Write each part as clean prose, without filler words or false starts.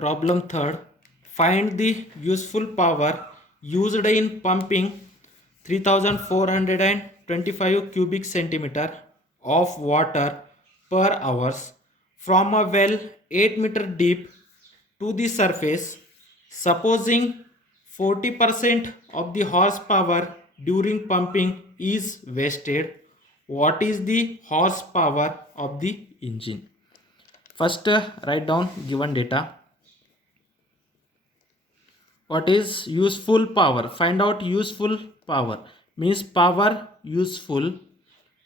Problem third. Find the useful power used in pumping 3425 cubic centimeter of water per hours from a well 8 meter deep to the surface. Supposing 40% of the horsepower during pumping is wasted, what is the horsepower of the engine? First, write down given data. What is useful power? Find out useful power. Means power useful.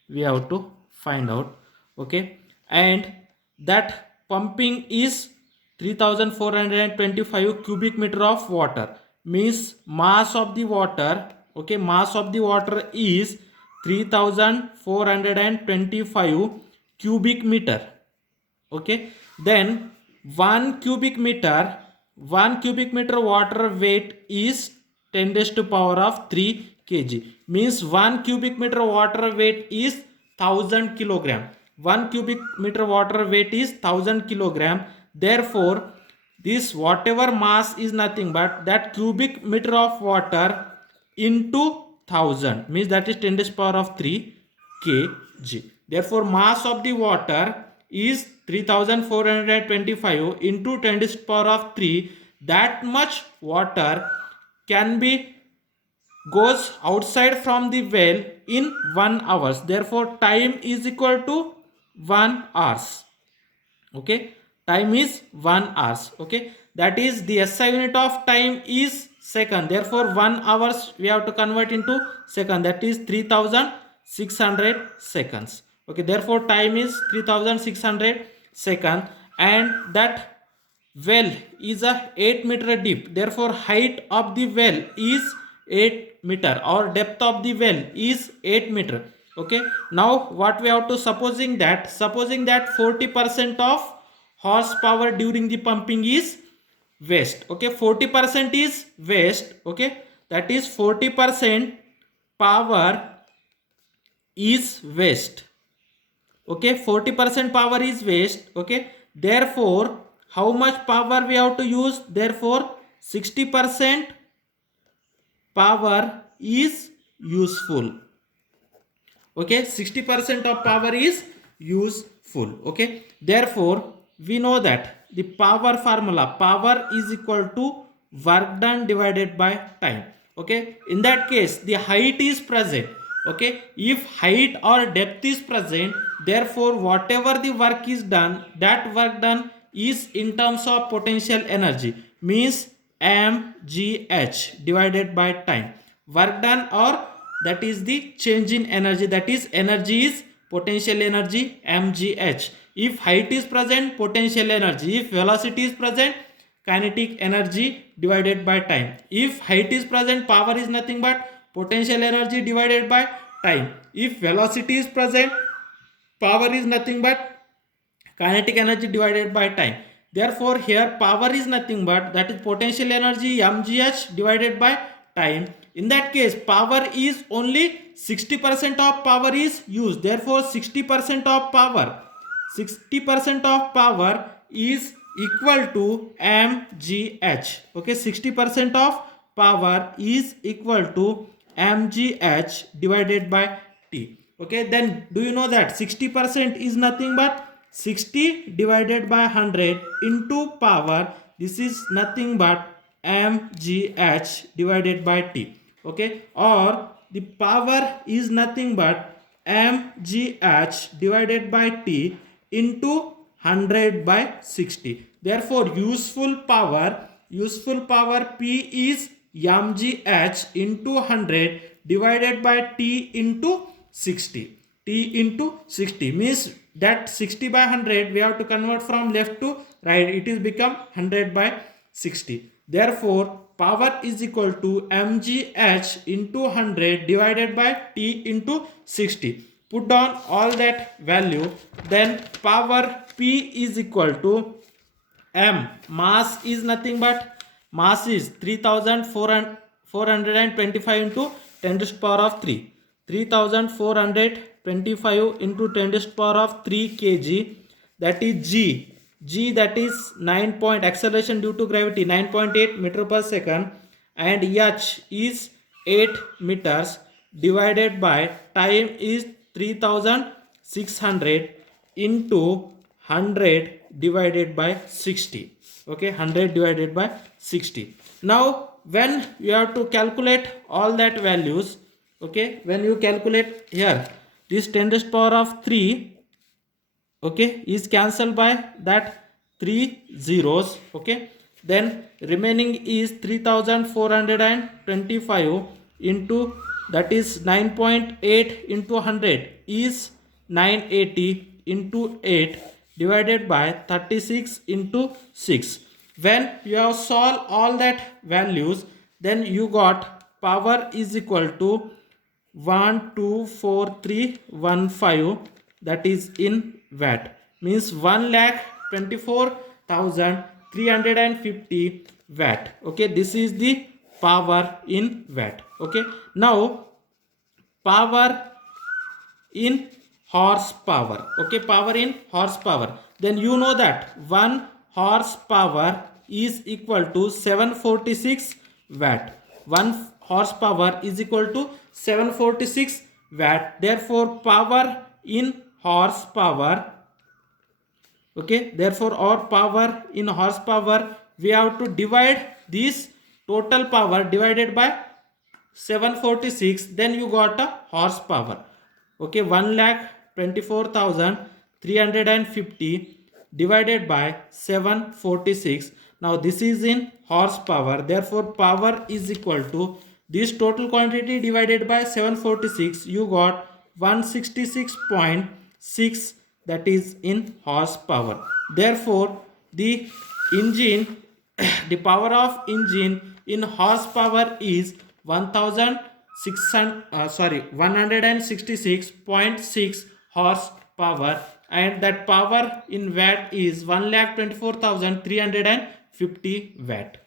We have to find out. Okay. And that pumping is 3425 cubic meter of water. Means mass of the water. Okay. Mass of the water is 3425 cubic meter. Okay, then 1 cubic meter water weight is 10 raised to power of 3 kg. Means 1 cubic meter water weight is 1000 kilogram. 1 cubic meter water weight is 1000 kilogram. Therefore this whatever mass is nothing but that cubic meter of water into 1000, means that is 10 raised to power of 3 kg. Therefore mass of the water is 3425 into 10 to the power of 3. That much water can be goes outside from the well in 1 hours. Therefore time is equal to 1 hours. Okay, time is 1 hours. Okay, that is the SI unit of time is second. Therefore 1 hours we have to convert into second, that is 3600 seconds. Okay, therefore time is 3600 second, and that well is a 8 meter deep. Therefore height of the well is 8 meter, or depth of the well is 8 meter. Okay, now what we have to supposing that 40% of horsepower during the pumping is waste. Okay, 40% is waste. Okay, that is 40% power is waste. Okay, 40% power is waste. Okay, therefore how much power we have to use? Therefore 60% power is useful. Okay, 60% of power is useful. Okay, therefore we know that the power formula, power is equal to work done divided by time. Okay, in that case the height is present. Okay, if height or depth is present, therefore whatever the work is done, that work done is in terms of potential energy, means mgh divided by time. Work done, or that is the change in energy, that is energy is potential energy mgh. If height is present, potential energy. If velocity is present, kinetic energy divided by time. If height is present, power is nothing but potential energy divided by time. If velocity is present, power is nothing but kinetic energy divided by time. Therefore here power is nothing but that is potential energy mgh divided by time. In that case power is only 60% of power is used. Therefore 60% of power is equal to mgh. Okay, 60% of power is equal to mgh divided by t. Okay, then do you know that 60% is nothing but 60 divided by 100 into power, this is nothing but mgh divided by t. Okay, or the power is nothing but mgh divided by t into 100 by 60. Therefore useful power P is mgh into 100 divided by t into 60. T into 60 means that 60 by 100 we have to convert from left to right, it is become 100 by 60. Therefore power is equal to mgh into 100 divided by t into 60. Put down all that value, then power P is equal to m, mass is nothing but mass is 3425 into 10 to the power of 3. 3425 into 10 to the power of 3 kg, that is g. G, that is 9 point acceleration due to gravity 9.8 meter per second, and H is 8 meters, divided by time is 3600 into 100 divided by 60. Okay, 100 divided by 60. Now when you have to calculate all that values, okay, when you calculate here, this 10 to the power of 3, okay, is cancelled by that 3 zeros. Okay, then remaining is 3425 into, that is 9.8 into 100 is 980 into 8 divided by 36 into 6. When you have solved all that values, then you got power is equal to 1,24315, that is in watt, means 1,24,350 watt. Okay, this is the power in watt. Okay, now power in horsepower. Okay, power in horsepower, then you know that 1 horsepower is equal to 746 watt. 1 horsepower is equal to 746 watt. Therefore power in horsepower, okay, therefore our power in horsepower, we have to divide this total power divided by 746, then you got a horsepower. Okay, 1,24,350 divided by 746. Now this is in horsepower, therefore power is equal to this total quantity divided by 746, you got 166.6, that is in horsepower. Therefore the engine the power of engine in horsepower is 166.6 horsepower, and that power in watt is 1,24,350 watt.